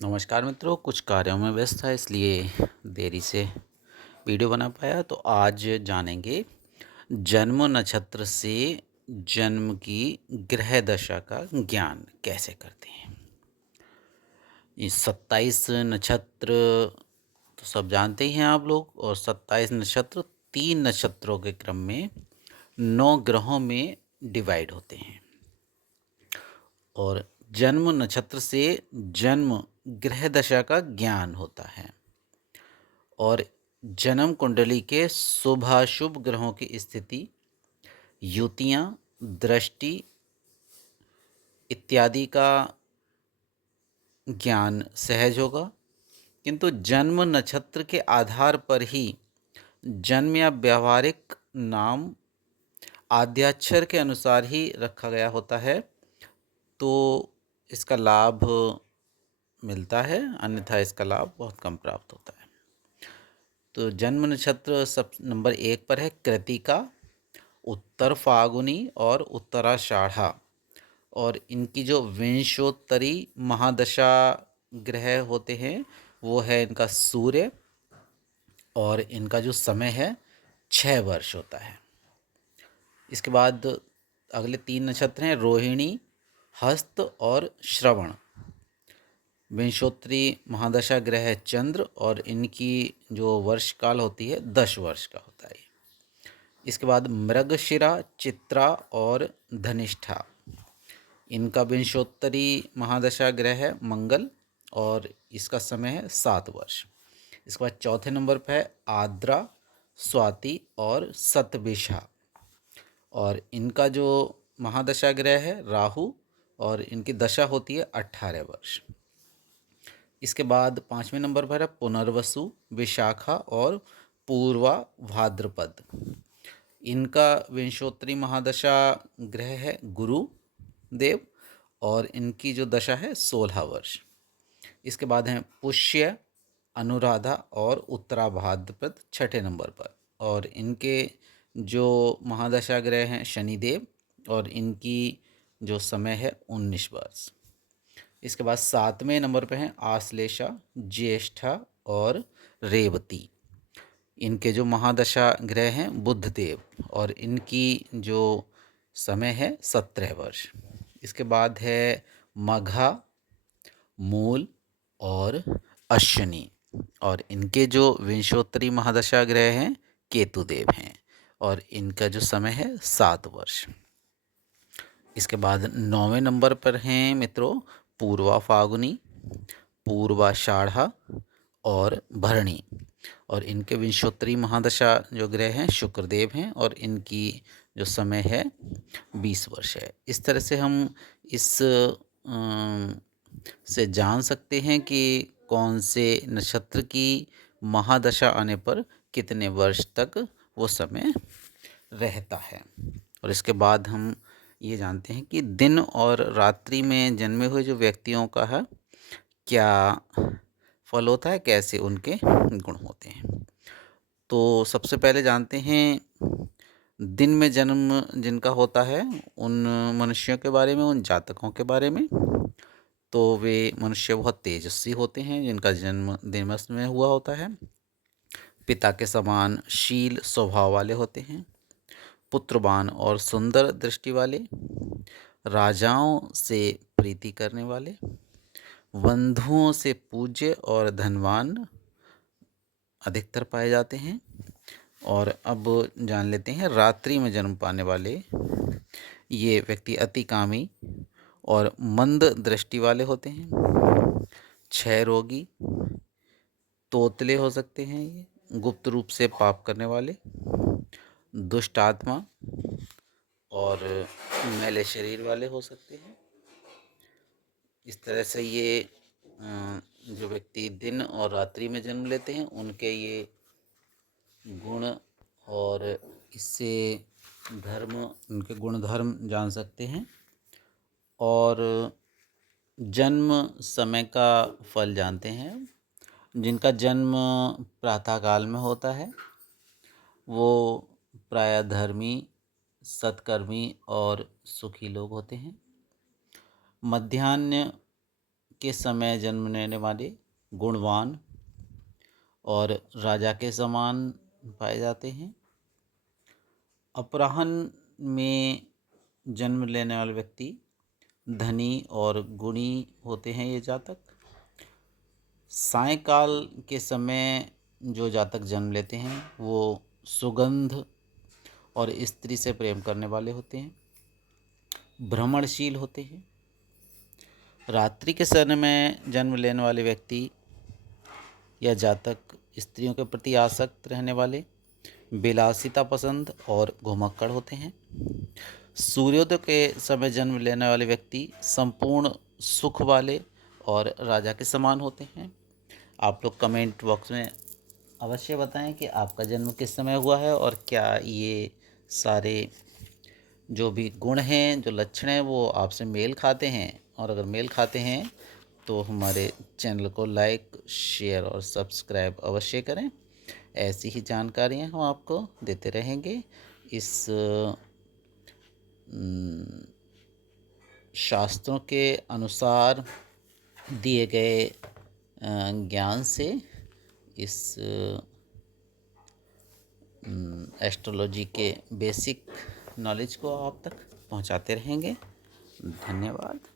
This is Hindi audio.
नमस्कार मित्रों, कुछ कार्यों में व्यस्त था इसलिए देरी से वीडियो बना पाया। तो आज जानेंगे जन्म नक्षत्र से जन्म की ग्रह दशा का ज्ञान कैसे करते हैं। ये 27 नक्षत्र तो सब जानते ही हैं आप लोग, और 27 नक्षत्र 3 नक्षत्रों के क्रम में 9 ग्रहों में डिवाइड होते हैं। और जन्म नक्षत्र से जन्म ग्रह दशा का ज्ञान होता है, और जन्म कुंडली के शुभाशुभ ग्रहों की स्थिति, युतियाँ, दृष्टि इत्यादि का ज्ञान सहज होगा। किंतु जन्म नक्षत्र के आधार पर ही जन्म या व्यावहारिक नाम आद्याक्षर के अनुसार ही रखा गया होता है, तो इसका लाभ मिलता है, अन्यथा इसका लाभ बहुत कम प्राप्त होता है। तो जन्म नक्षत्र सब नंबर 1 पर है कृतिका, उत्तर फागुनी और उत्तराषाढ़ा। और इनकी जो विंशोत्तरी महादशा ग्रह होते हैं वो है इनका सूर्य, और इनका जो समय है 6 वर्ष होता है। इसके बाद अगले 3 नक्षत्र हैं रोहिणी, हस्त और श्रवण। विंशोत्तरी महादशा ग्रह है चंद्र, और इनकी जो वर्ष काल होती है 10 वर्ष का होता है। इसके बाद मृगशिरा, चित्रा और धनिष्ठा। इनका विंशोत्तरी महादशा ग्रह है मंगल, और इसका समय है 7 वर्ष। इसके बाद चौथे नंबर पर है आद्रा, स्वाति और शतभिषा, और इनका जो महादशा ग्रह है राहु, और इनकी दशा होती है 18 वर्ष। इसके बाद 5वें नंबर पर है पुनर्वसु, विशाखा और पूर्वा भाद्रपद। इनका विंशोत्तरी महादशा ग्रह है गुरु देव, और इनकी जो दशा है 16 वर्ष। इसके बाद हैं पुष्य, अनुराधा और उत्तरा भाद्रपद 6ठे नंबर पर, और इनके जो महादशा ग्रह हैं शनिदेव, और इनकी जो समय है 19 वर्ष। इसके बाद 7वें नंबर पे हैं आश्लेषा, ज्येष्ठा और रेवती। इनके जो महादशा ग्रह हैं बुध देव, और इनकी जो समय है 17 वर्ष। इसके बाद है मघा, मूल और अश्विनी, और इनके जो विंशोत्तरी महादशा ग्रह हैं केतुदेव हैं, और इनका जो समय है 7 वर्ष। इसके बाद 9वें नंबर पर हैं मित्रों पूर्वा फागुनी, पूर्वाषाढ़ा और भरणी, और इनके विंशोत्तरी महादशा जो ग्रह हैं शुक्रदेव हैं, और इनकी जो समय है 20 वर्ष है। इस तरह से हम इस से जान सकते हैं कि कौन से नक्षत्र की महादशा आने पर कितने वर्ष तक वो समय रहता है। और इसके बाद हम ये जानते हैं कि दिन और रात्रि में जन्मे हुए जो व्यक्तियों का है क्या फल होता है, कैसे उनके गुण होते हैं। तो सबसे पहले जानते हैं दिन में जन्म जिनका होता है उन मनुष्यों के बारे में, उन जातकों के बारे में। तो वे मनुष्य बहुत तेजस्वी होते हैं जिनका जन्म दिवस में हुआ होता है। पिता के समान शील स्वभाव वाले होते हैं, पुत्रवान और सुंदर दृष्टि वाले, राजाओं से प्रीति करने वाले, बंधुओं से पूज्य और धनवान अधिकतर पाए जाते हैं। और अब जान लेते हैं रात्रि में जन्म पाने वाले ये व्यक्ति अति कामी और मंद दृष्टि वाले होते हैं, क्षय रोगी, तोतले हो सकते हैं, ये गुप्त रूप से पाप करने वाले, दुष्ट आत्मा और मैले शरीर वाले हो सकते हैं। इस तरह से ये जो व्यक्ति दिन और रात्रि में जन्म लेते हैं उनके ये गुण और इससे धर्म, उनके गुण धर्म जान सकते हैं। और जन्म समय का फल जानते हैं। जिनका जन्म प्रातःकाल में होता है वो प्रायः धर्मी, सत्कर्मी और सुखी लोग होते हैं। मध्याह्न के समय जन्म लेने वाले गुणवान और राजा के समान पाए जाते हैं। अपराह्न में जन्म लेने वाले व्यक्ति धनी और गुणी होते हैं ये जातक। सायंकाल के समय जो जातक जन्म लेते हैं वो सुगंध और स्त्री से प्रेम करने वाले होते हैं, भ्रमणशील होते हैं। रात्रि के समय में जन्म लेने वाले व्यक्ति या जातक स्त्रियों के प्रति आसक्त रहने वाले, विलासिता पसंद और घुमक्कड़ होते हैं। सूर्योदय के समय जन्म लेने वाले व्यक्ति संपूर्ण सुख वाले और राजा के समान होते हैं। आप लोग कमेंट बॉक्स में अवश्य बताएं कि आपका जन्म किस समय हुआ है और क्या ये सारे जो भी गुण हैं, जो लक्षण हैं, वो आपसे मेल खाते हैं। और अगर मेल खाते हैं तो हमारे चैनल को लाइक, शेयर और सब्सक्राइब अवश्य करें। ऐसी ही जानकारियाँ हम आपको देते रहेंगे इस शास्त्रों के अनुसार दिए गए ज्ञान से इस एस्ट्रोलॉजी के बेसिक नॉलेज को आप तक पहुंचाते रहेंगे। धन्यवाद।